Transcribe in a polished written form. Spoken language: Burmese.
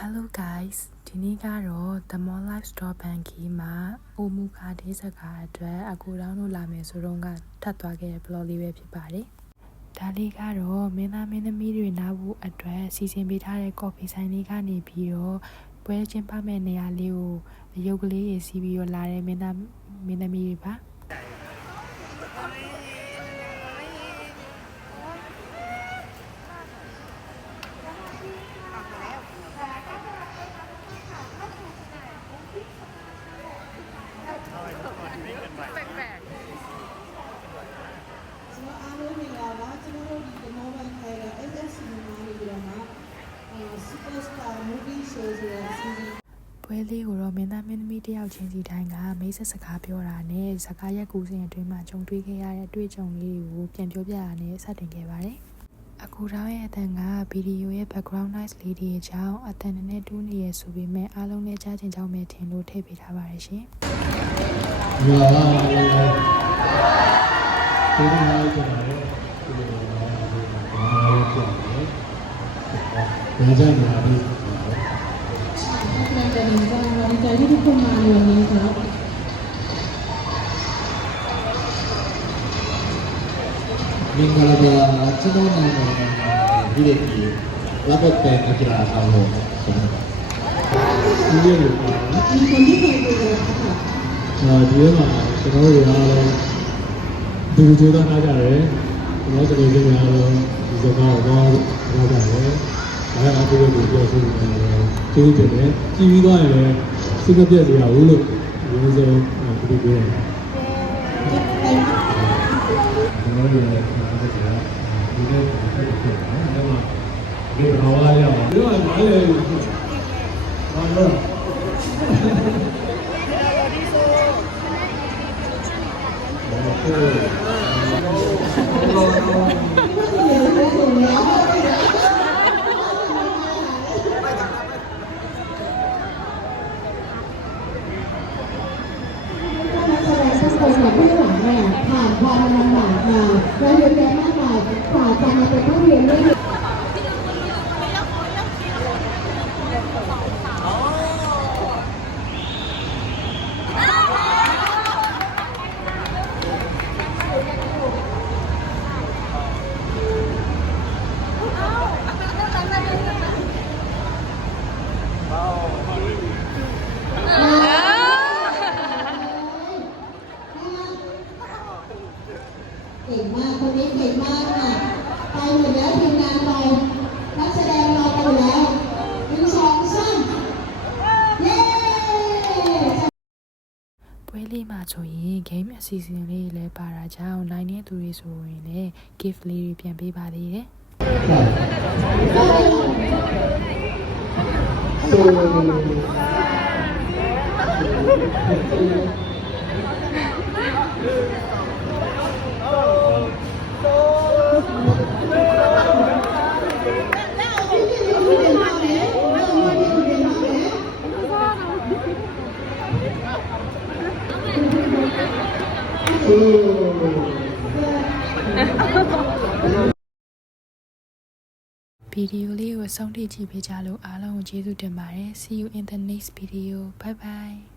Hello guys ဒီနေ့ကတော့ The Mall Life Store Banking မှာအိုမူကာဒေးစကားအတွက်အကူတောင်းလို့လာမယ်ဆိုတော့ကထပ်သွားခဲ့တဲ့ blog လေးပဲဖြစ်ပါတယ်။ဒါလေးကတော့မင်းသားမင်းသမီးတွေနားဖို့အတွက်စီစဉ်ပေးထားတဲ့ coffee ဆိုင်လေးကနေပြီးတော့ပွဲချင်းပမဲ့နေရာလေးကိုအယုတ်ကလေးရေးစီးပြီးတော့လာတဲ့မင်းသားမင်းသမီးတွေပါပွဲလေးကိုတော့မင်းသားမင်းသမီးတယောက်ချင်းစီတိုင်းကမိတ်ဆက်စကားပြောတာနဲ့စကားရက်ကူးစဉ်အတွင်းမှာကြုံတွေ့ခဲ့ရတဲ့အတွေ့အကြုံလေးတွေကိုပြန်ပြောပြရနဲ့စတင်ခဲ့ပါတယ်။အခုတောင်းရဲ့အတန်ကဗီဒီယိုရဲ့ background noise လေးတွေအကြောင်းအတန်နဲ့တူးနေရဆိုပေမဲ့အားလုံးနဲ့ကြားချင်ကြောင်းပဲထင်လို့ထည့်ပေးထားပါတယ်ရှင်။ဟုတ်ပါဘူး။ဒီနေ့ကျွန်တော်တို့ဒါကြောင့်ပါဘူးတဲ့နေကြတော့ဒီကြိုက်ဒီခုမှလည်းနေတော့မင်္ဂလာပါကျွန်တော်နာမည်ဒီလိုကြီးလာဘတ်ပန်အကြလာဆောင်လို့ကျွန်တော်ဒီလိုပါဒီကွန်ဒီကိုပြောတာဒီမှာကျွန်တော်တို့အားလုံးဒီလိုကြိုးစားထားကြတယ်ကျွန်တော်တို့လည်းအားလုံးဒီစကားကိုပြောကြတယ်အားလုံးအခုလိုပြောဆိုနေတယ်ကျေးဇူးတင်တယ်ကြည့်ပြီးသွားရင်လည်းစိတ်မပြတ်စရာဘူးလို့ပြောဆိုဒီလိုပြောတယ်ကျွန်တော်တို့လည်းဆက်ကြတာဒီနေ့ဆက်ဖြစ်တယ်နော်ဒါမှဒီဘာဝရအောင်ဒီကဘာလဲဘာလို့ผ่านความลำบากมาเราเรียนแก่มากมายกว่าจะมาเป็นผู้เรียนได้เก่งมากคนนี้เก่งมากค่ะไปหมดแล้วทีมงานเรานักแสดงเราไปแล้ว1 2 3เย้ပွဲလေးမှာဆိုရင် game အစီအစဉ်လေးလည်းပါတာကြောင့်နိုင်တဲ့သူတွေဆိုရင်လည်း gift လေးတွေပြန်ပေးပါသေးတယ်ဗီဒီယိုလေးကိုအဆုံးထိကြည့်ပေးကြလို့အားလုံးကိုကျေးဇူးတင်ပါတယ် See you in the next video bye bye